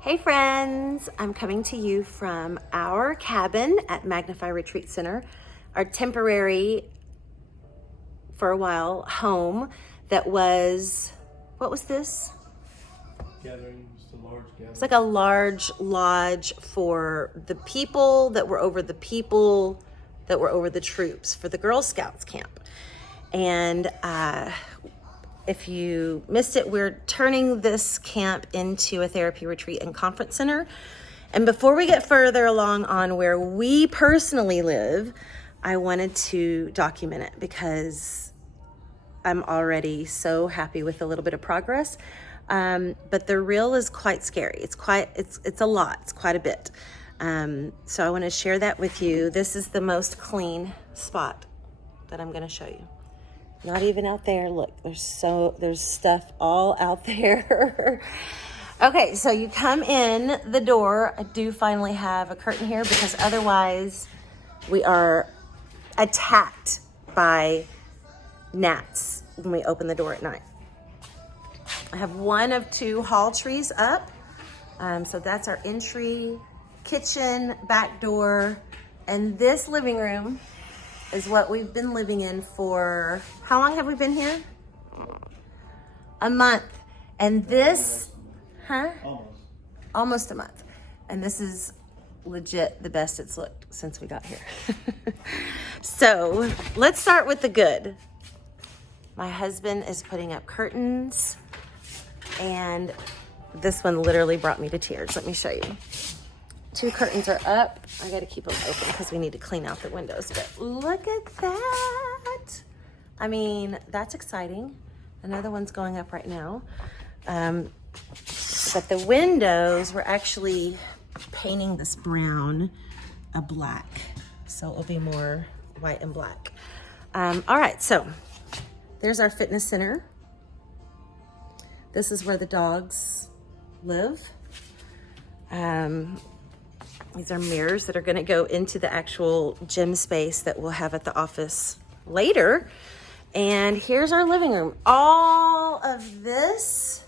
Hey friends, I'm coming to you from our cabin at Magnify Retreat Center, our temporary, for a while, home that was, what was this? Gathering, just a large gathering. It's like a large lodge for the people that were over the people that were over the troops for the Girl Scouts camp. And if you missed it, we're turning this camp into a therapy retreat and conference center. And before we get further along on where we personally live, I wanted to document it because I'm already so happy with a little bit of progress. But the reel is quite scary. It's a lot. It's quite a bit. So I want to share that with you. This is the most clean spot that I'm going to show you. Not even out there. Look, there's stuff all out there. Okay, so you come in the door. I do finally have a curtain here because otherwise we are attacked by gnats when we open the door at night. I have one of two hall trees up. So that's our entry, kitchen, back door, and this living room is what we've been living in for, how long have we been here? A month. And this, Almost a month. And this is legit the best it's looked since we got here. So let's start with the good. My husband is putting up curtains, and this one literally brought me to tears. Let me show you. Two curtains are up. I got to keep them open because we need to clean out the windows. But look at that. I mean, that's exciting. Another one's going up right now. But the windows, we're actually painting this brown a black. So it'll be more white and black. All right, so there's our fitness center. This is where the dogs live. These are mirrors that are going to go into the actual gym space that we'll have at the office later. And here's our living room. All of this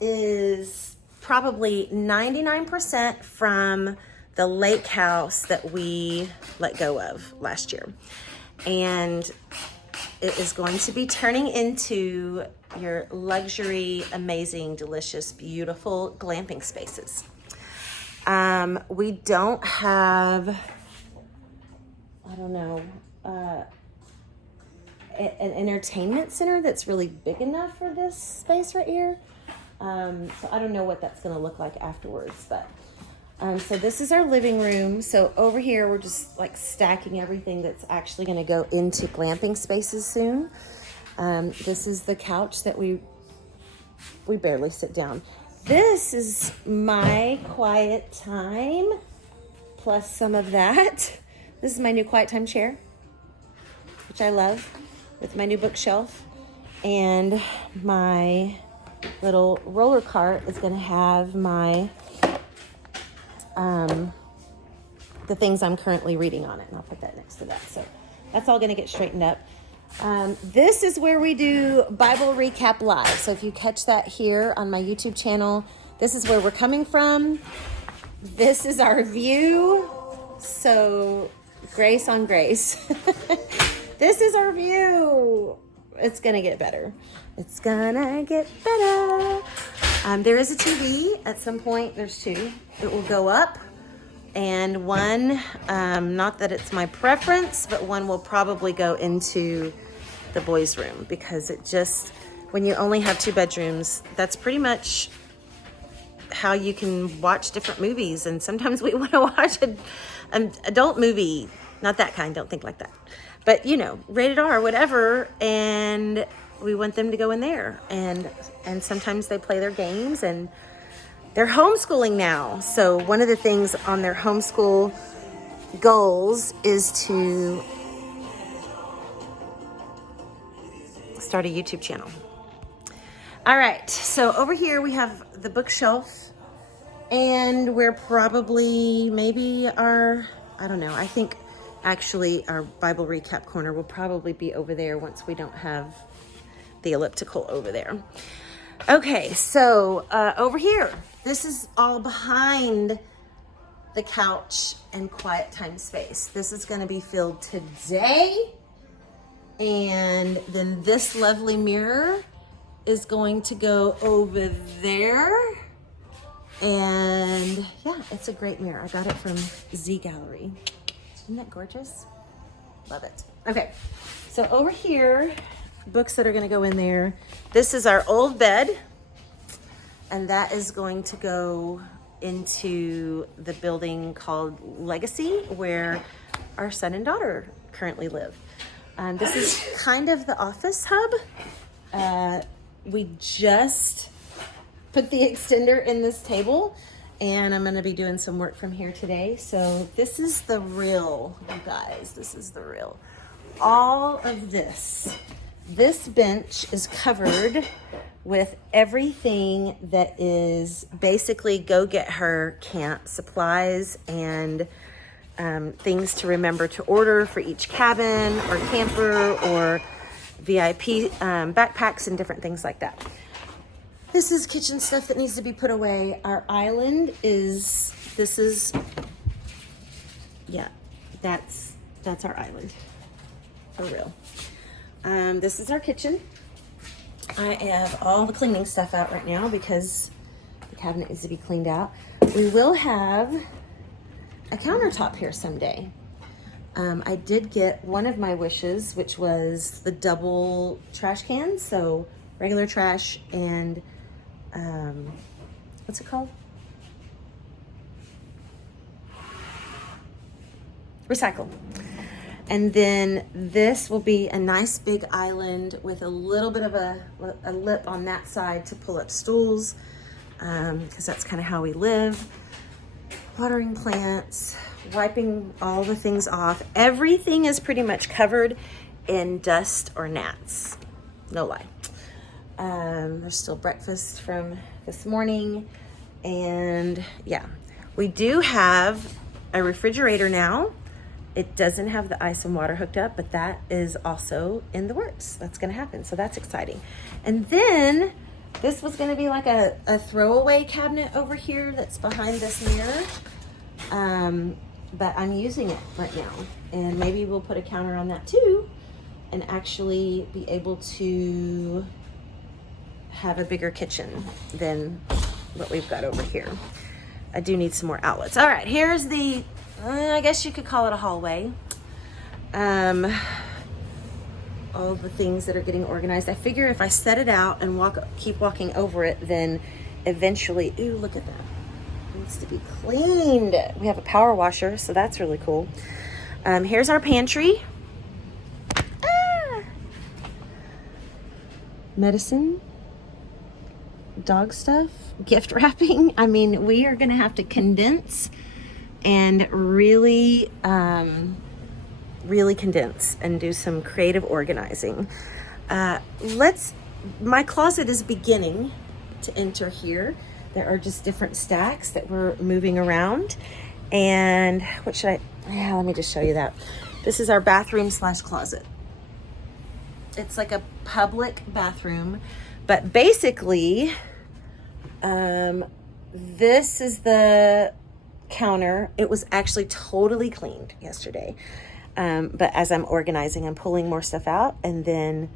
is probably 99% from the lake house that we let go of last year. And it is going to be turning into your luxury, amazing, delicious, beautiful glamping spaces. We don't have, an entertainment center that's really big enough for this space right here. So I don't know what that's going to look like afterwards, but so this is our living room. So over here, we're just like stacking everything that's actually going to go into glamping spaces soon. This is the couch that we barely sit down. This is my quiet time, plus some of that. This is my new quiet time chair, which I love, with my new bookshelf. And my little roller cart is gonna have my, the things I'm currently reading on it, and I'll put that next to that. So that's all gonna get straightened up. This is where we do Bible Recap Live. So if you catch that here on my YouTube channel, this is where we're coming from. This is our view. So grace on grace. This is our view. It's going to get better. It's going to get better. There is a TV at some point. There's two. It will go up. And one, not that it's my preference, but one will probably go into the boys' room because it just, when you only have two bedrooms, that's pretty much how you can watch different movies. And sometimes we want to watch an adult movie, not that kind, don't think like that. But, rated R or whatever, and we want them to go in there. And sometimes they play their games, and they're homeschooling now. So one of the things on their homeschool goals is to start a YouTube channel. All right, so over here we have the bookshelf, and we're probably I think actually our Bible recap corner will probably be over there once we don't have the elliptical over there. Okay, so over here, this is all behind the couch and quiet time space. This is going to be filled today. And then this lovely mirror is going to go over there. And yeah, it's a great mirror. I got it from Z Gallery. Isn't that gorgeous? Love it. Okay, so over here, books that are going to go in there. This is our old bed, and that is going to go into the building called Legacy, where our son and daughter currently live. This is kind of the office hub. We just put the extender in this table, and I'm going to be doing some work from here today. So this is the real, you guys. This is the real. All of this bench is covered with everything that is basically go get her camp supplies and things to remember to order for each cabin or camper or VIP backpacks and different things like that. This is kitchen stuff that needs to be put away. Our island is, that's our island, for real. This is our kitchen. I have all the cleaning stuff out right now because the cabinet needs to be cleaned out. We will have a countertop here someday. I did get one of my wishes, which was the double trash cans. So regular trash and, what's it called? Recycle. And then this will be a nice big island with a little bit of a lip on that side to pull up stools, because that's kind of how we live. Watering plants, wiping all the things off. Everything is pretty much covered in dust or gnats. No lie. There's still breakfast from this morning. And yeah, we do have a refrigerator now. It doesn't have the ice and water hooked up, but that is also in the works. That's going to happen. So that's exciting. And then this was going to be like a throwaway cabinet over here that's behind this mirror. But I'm using it right now. And maybe we'll put a counter on that too and actually be able to have a bigger kitchen than what we've got over here. I do need some more outlets. All right, here's the, I guess you could call it a hallway. All the things that are getting organized. I figure if I set it out and keep walking over it, then eventually, ooh, look at that. It needs to be cleaned. We have a power washer, so that's really cool. Here's our pantry. Medicine, dog stuff, gift wrapping. I mean, we are gonna have to condense and really condense and do some creative organizing. My closet is beginning to enter here. There are just different stacks that we're moving around. And what should let me just show you that. This is our bathroom / closet. It's like a public bathroom, but basically, this is the counter. It was actually totally cleaned yesterday. But as I'm organizing, I'm pulling more stuff out and then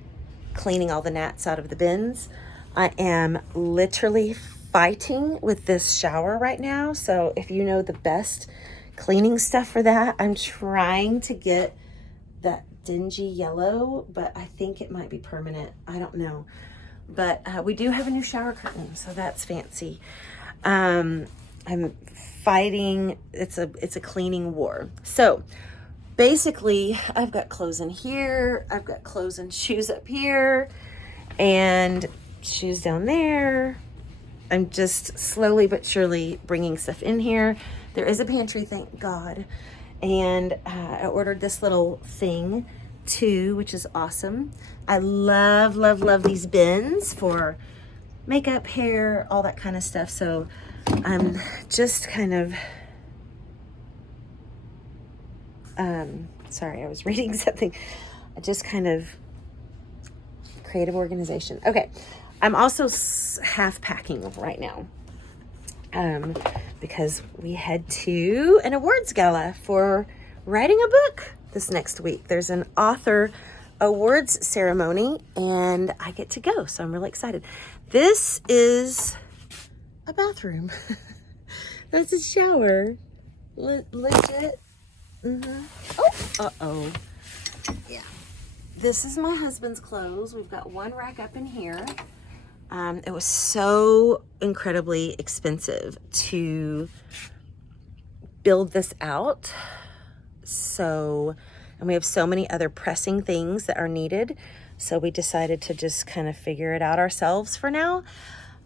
cleaning all the gnats out of the bins. I am literally fighting with this shower right now. So if you know the best cleaning stuff for that, I'm trying to get that dingy yellow, but I think it might be permanent. I don't know. But we do have a new shower curtain, so that's fancy. I'm fighting. It's a cleaning war. So basically, I've got clothes in here. I've got clothes and shoes up here, and shoes down there. I'm just slowly but surely bringing stuff in here. There is a pantry, thank God. And I ordered this little thing too, which is awesome. I love, love, love these bins for makeup, hair, all that kind of stuff. So I'm just kind of, sorry, I was reading something. I just kind of creative organization. Okay. I'm also half packing right now because we head to an awards gala for writing a book this next week. There's an author awards ceremony and I get to go, so I'm really excited. This is a bathroom. That's a shower. Legit. Oh, uh-oh. Yeah. This is my husband's clothes. We've got one rack up in here. It was so incredibly expensive to build this out. And we have so many other pressing things that are needed. So we decided to just kind of figure it out ourselves for now.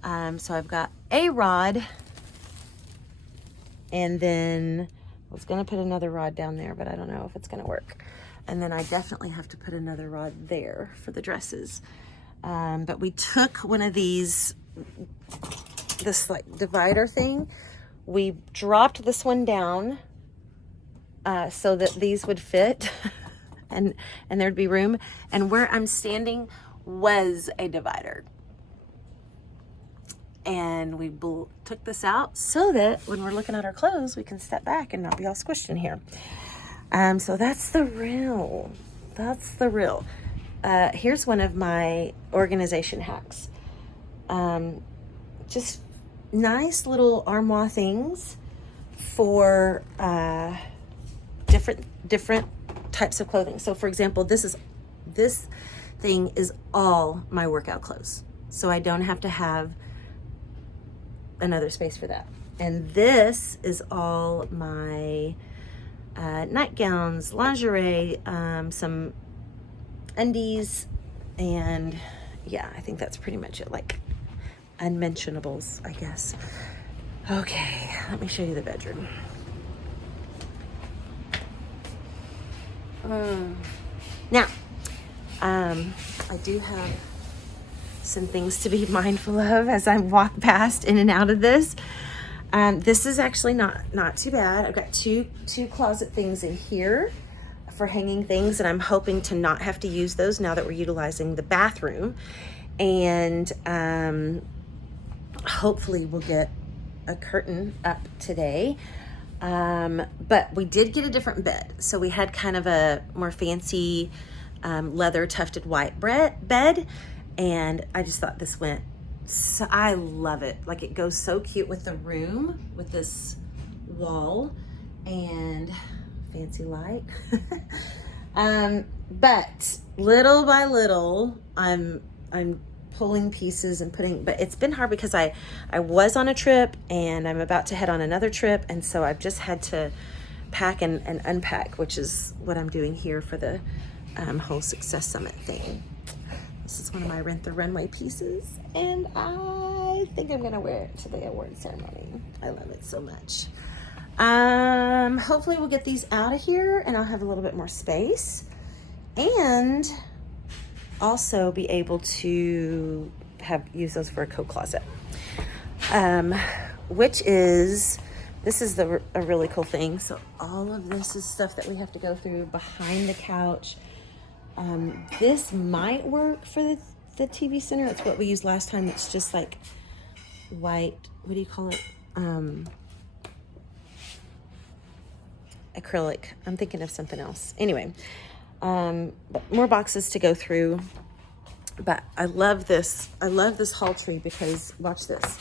So I've got a rod, and then I was gonna put another rod down there, but I don't know if it's gonna work. And then I definitely have to put another rod there for the dresses. But we took one of these, this like divider thing. We dropped this one down so that these would fit and there'd be room. And where I'm standing was a divider. And we took this out so that when we're looking at our clothes, we can step back and not be all squished in here. So that's the real. Here's one of my organization hacks. Just nice little armoire things for different types of clothing. So for example, this thing is all my workout clothes. So I don't have to have another space for that. And this is all my nightgowns, lingerie, some undies, and yeah, I think that's pretty much it, like unmentionables, I guess. Okay, let me show you the bedroom. Now, I do have some things to be mindful of as I walk past in and out of this. This is actually not too bad. I've got two closet things in here for hanging things, and I'm hoping to not have to use those now that we're utilizing the bathroom. And hopefully we'll get a curtain up today. But we did get a different bed. So we had kind of a more fancy leather tufted white bed, and I just thought this went, so I love it. Like, it goes so cute with the room, with this wall and fancy light. But little by little, I'm pulling pieces and putting, but it's been hard because I was on a trip and I'm about to head on another trip. And so I've just had to pack and unpack, which is what I'm doing here for the whole Success Summit thing. This is one of my Rent the Runway pieces, and I think I'm gonna wear it to the award ceremony. I love it so much. Hopefully we'll get these out of here and I'll have a little bit more space, and also be able to use those for a coat closet. This is a really cool thing. So all of this is stuff that we have to go through behind the couch. This might work for the TV center. It's what we used last time. It's just like white, what do you call it? Acrylic. I'm thinking of something else. Anyway, more boxes to go through. But I love this. I love this haul tree because, watch this.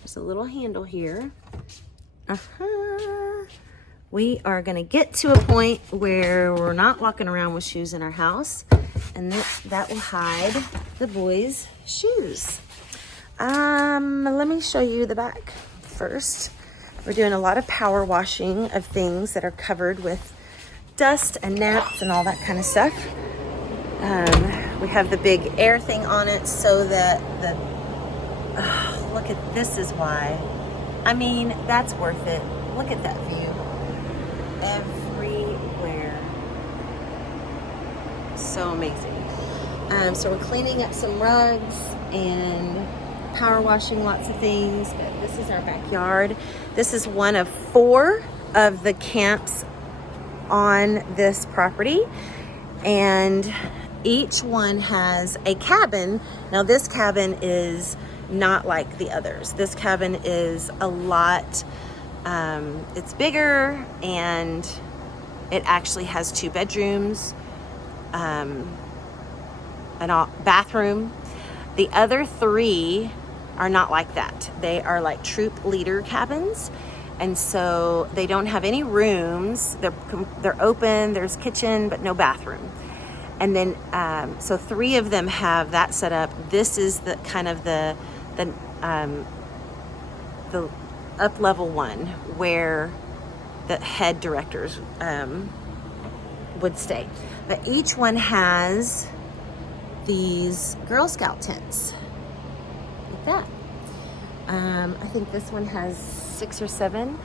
There's a little handle here. We are going to get to a point where we're not walking around with shoes in our house, and that will hide the boys' shoes. Let me show you the back first. We're doing a lot of power washing of things that are covered with dust and gnats and all that kind of stuff. We have the big air thing on it so that look at, this is why. I mean, that's worth it. Look at that view. Everywhere. So amazing. So we're cleaning up some rugs and power washing lots of things, but this is our backyard. This is one of 4 of the camps on this property, and Each one has a cabin. Now this cabin is not like the others. This cabin is a lot, it's bigger, and it actually has 2 bedrooms, an bathroom. The other 3 are not like that. They are like troop leader cabins. And so they don't have any rooms. They're open, there's kitchen, but no bathroom. And then, so 3 of them have that set up. This is the kind of the up level one where the head directors would stay. But each one has these Girl Scout tents, like that. I think this one has 6 or 7,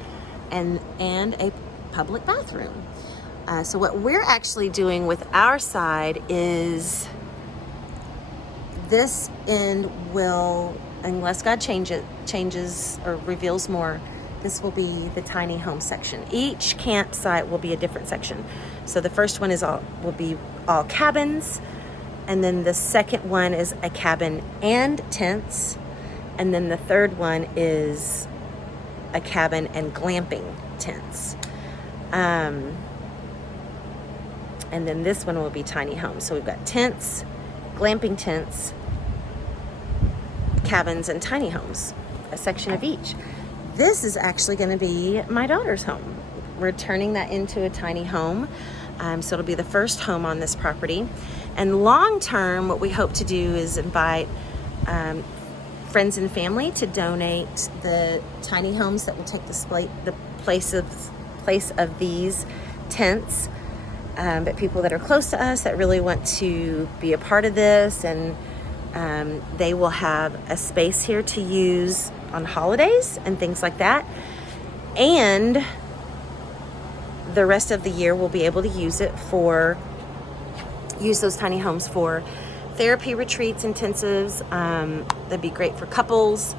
and a public bathroom. So what we're actually doing with our side is this end will, unless God changes or reveals more, this will be the tiny home section. Each campsite will be a different section. So the first one will be all cabins, and then the second one is a cabin and tents, and then the third one is a cabin and glamping tents. And then this one will be tiny homes. So we've got tents, glamping tents, cabins, and tiny homes, a section of each. This is actually going to be my daughter's home. We're turning that into a tiny home. So it'll be the first home on this property. And long term, what we hope to do is invite friends and family to donate the tiny homes that will take the place of these tents. But people that are close to us that really want to be a part of this, and they will have a space here to use on holidays and things like that. And the rest of the year we'll be able to use those tiny homes for therapy retreats, intensives. That'd be great for couples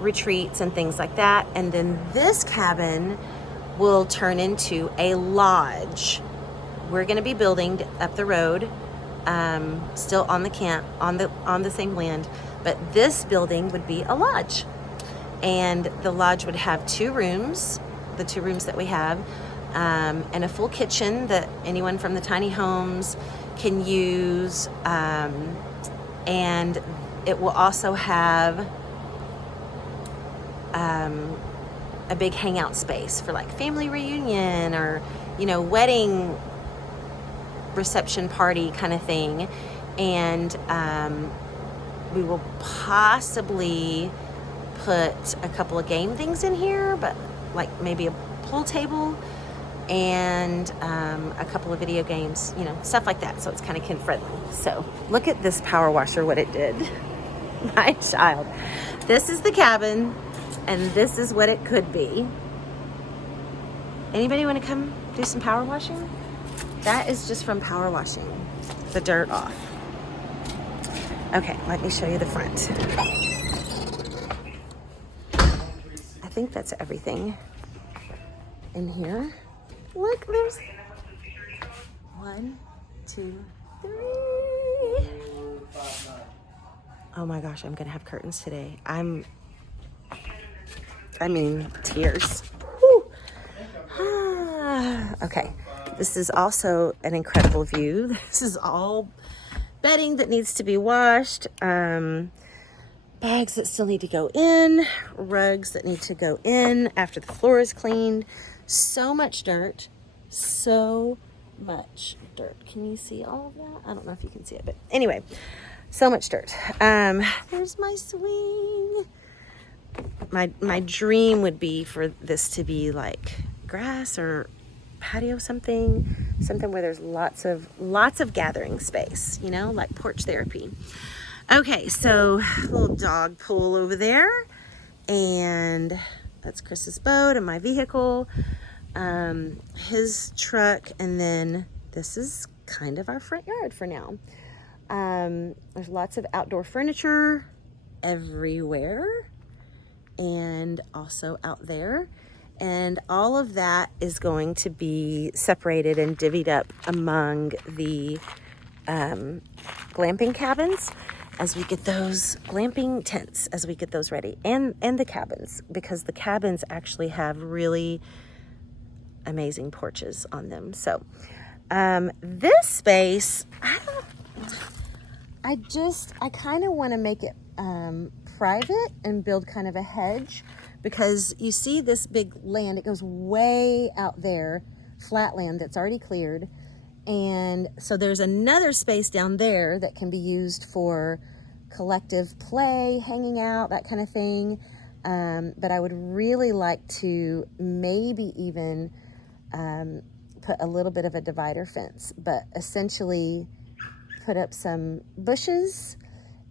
retreats and things like that. And then this cabin will turn into a lodge. We're going to be building up the road, still on the same land, but this building would be a lodge, and the lodge would have 2 rooms, the 2 rooms that we have, and a full kitchen that anyone from the tiny homes can use, and it will also have a big hangout space for like family reunion or, wedding reception party kind of thing. And we will possibly put a couple of game things in here, but like maybe a pool table and a couple of video games, stuff like that. So it's kind of kid friendly. So look at this power washer, what it did. My child. This is the cabin, and this is what it could be. Anybody want to come do some power washing? That is just from power washing the dirt off. Okay, let me show you the front. I think that's everything in here. Look, there's 1, 2, 3. Oh my gosh, I'm gonna have curtains today. Tears. Okay, this is also an incredible view. This is all bedding that needs to be washed, bags that still need to go in, rugs that need to go in after the floor is cleaned. So much dirt, so much dirt. Can you see all of that? I don't know if you can see it, but anyway, so much dirt. There's my swing. My dream would be for this to be like grass or patio, something where there's lots of gathering space, like porch therapy. Okay, so little dog pool over there, and that's Chris's boat and my vehicle, his truck, and then this is kind of our front yard for now. There's lots of outdoor furniture everywhere, and also out there. And all of that is going to be separated and divvied up among the glamping cabins as we get those glamping tents, as we get those ready, and the cabins, because the cabins actually have really amazing porches on them. So this space, I kind of want to make it private and build kind of a hedge, because you see this big land, it goes way out there, flat land that's already cleared. And so there's another space down there that can be used for collective play, hanging out, that kind of thing. But I would really like to maybe even put a little bit of a divider fence, but essentially put up some bushes,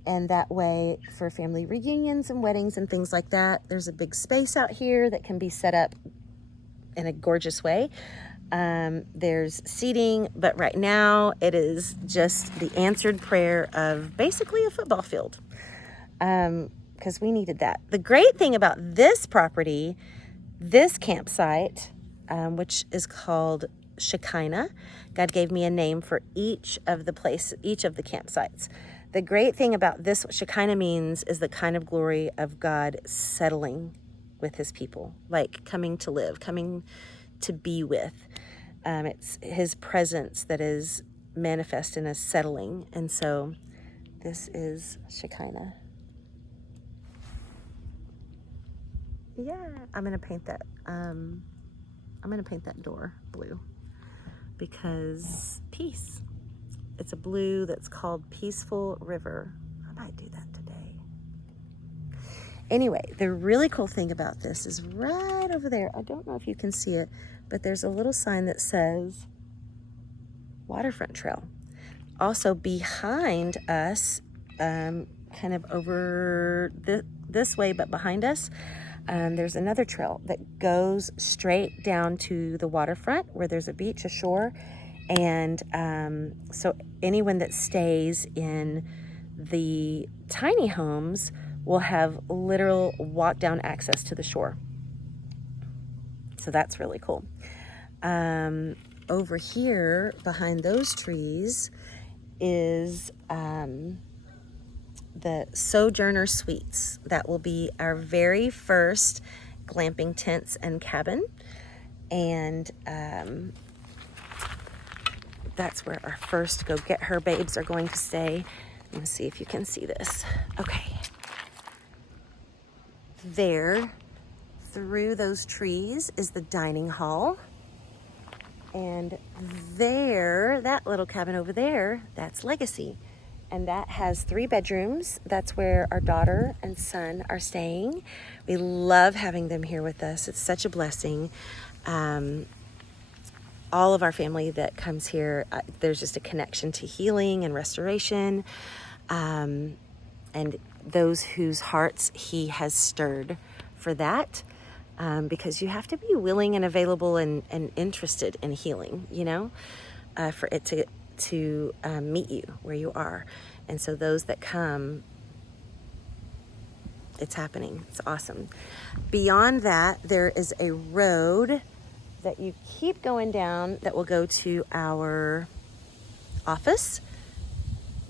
and that way for family reunions and weddings and things like that, there's a big space out here that can be set up in a gorgeous way. There's seating, but right now it is just the answered prayer of basically a football field, because we needed that. The great thing about this property, this campsite, which is called Shekinah, God gave me a name for each of the campsites. The great thing about this, what Shekinah means, is the kind of glory of God settling with his people, like coming to live, coming to be with. It's his presence that is manifest in a settling. And so this is Shekinah. Yeah, I'm going to paint that. I'm going to paint that door blue, because peace. It's a blue that's called Peaceful River. I might do that today. Anyway, the really cool thing about this is right over there. I don't know if you can see it, but there's a little sign that says Waterfront Trail. Also behind us, kind of over this way, but behind us, there's another trail that goes straight down to the waterfront where there's a beach, a shore. And so anyone that stays in the tiny homes will have literal walk down access to the shore. So that's really cool. Over here behind those trees is the Sojourner Suites. That will be our very first glamping tents and cabin. And that's where our first Go Get Her babes are going to stay. Let's see if you can see this. Okay. There, through those trees, is the dining hall. And there, that little cabin over there, that's Legacy. And that has 3 bedrooms. That's where our daughter and son are staying. We love having them here with us. It's such a blessing. All of our family that comes here, there's just a connection to healing and restoration, and those whose hearts he has stirred for that, because you have to be willing and available and interested in healing, for it to meet you where you are. And so those that come, it's happening. It's awesome. Beyond that, there is a road that you keep going down that will go to our office,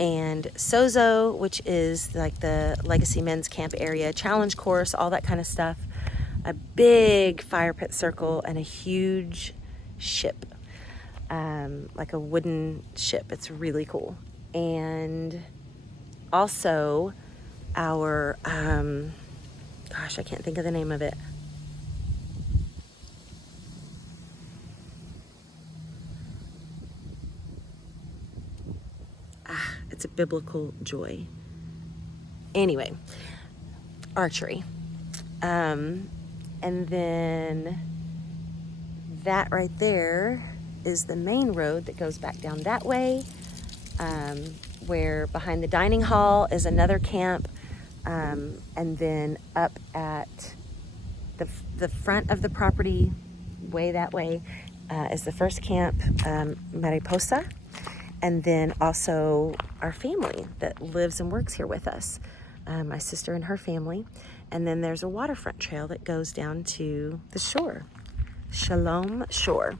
and Sozo, which is like the Legacy Men's Camp area, challenge course, all that kind of stuff. A big fire pit circle and a huge ship, like a wooden ship. It's really cool. And also our, gosh, I can't think of the name of it. It's a biblical joy. Anyway, archery. And then that right there is the main road that goes back down that way, where behind the dining hall is another camp, and then up at the front of the property, way that way, is the first camp, Mariposa, and then also our family that lives and works here with us, my sister and her family. And then there's a waterfront trail that goes down to the shore, Shalom Shore.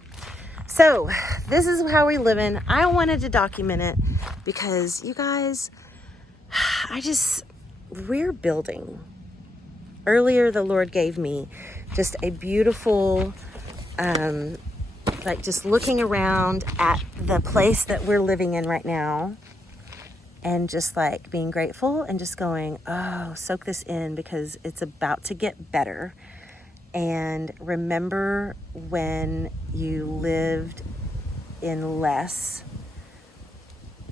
So this is how we're living. I wanted to document it because you guys, we're building. Earlier, the Lord gave me just a beautiful, like just looking around at the place that we're living in right now and just like being grateful and just going, oh, soak this in because it's about to get better. And remember when you lived in less,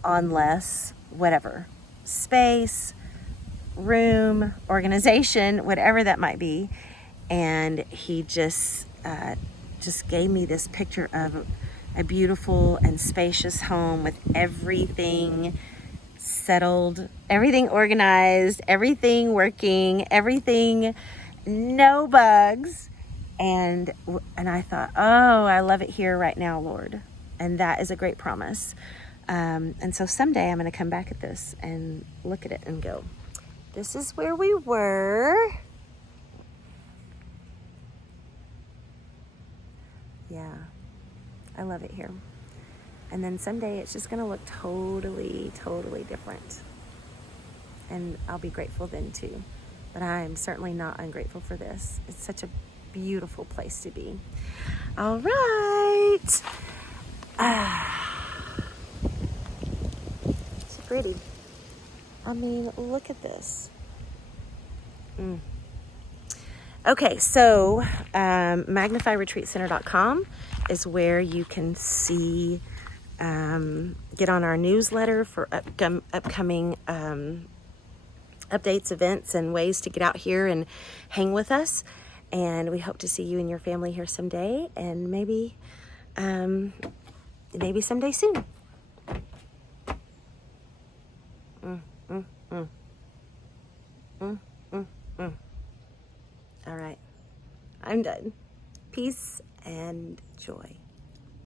on less, whatever, space, room, organization, whatever that might be. And he just gave me this picture of a beautiful and spacious home with everything settled, everything organized, everything working, everything, no bugs. And I thought, oh, I love it here right now, Lord. And that is a great promise. And so someday I'm going to come back at this and look at it and go, this is where we were. Yeah, I love it here. And then someday it's just going to look totally, totally different. And I'll be grateful then too. But I'm certainly not ungrateful for this. It's such a beautiful place to be. All right. So pretty. I mean, look at this. Okay, so magnifyretreatcenter.com is where you can see, get on our newsletter for upcoming updates, events, and ways to get out here and hang with us. And we hope to see you and your family here someday, and maybe someday soon. All right, I'm done. Peace and joy.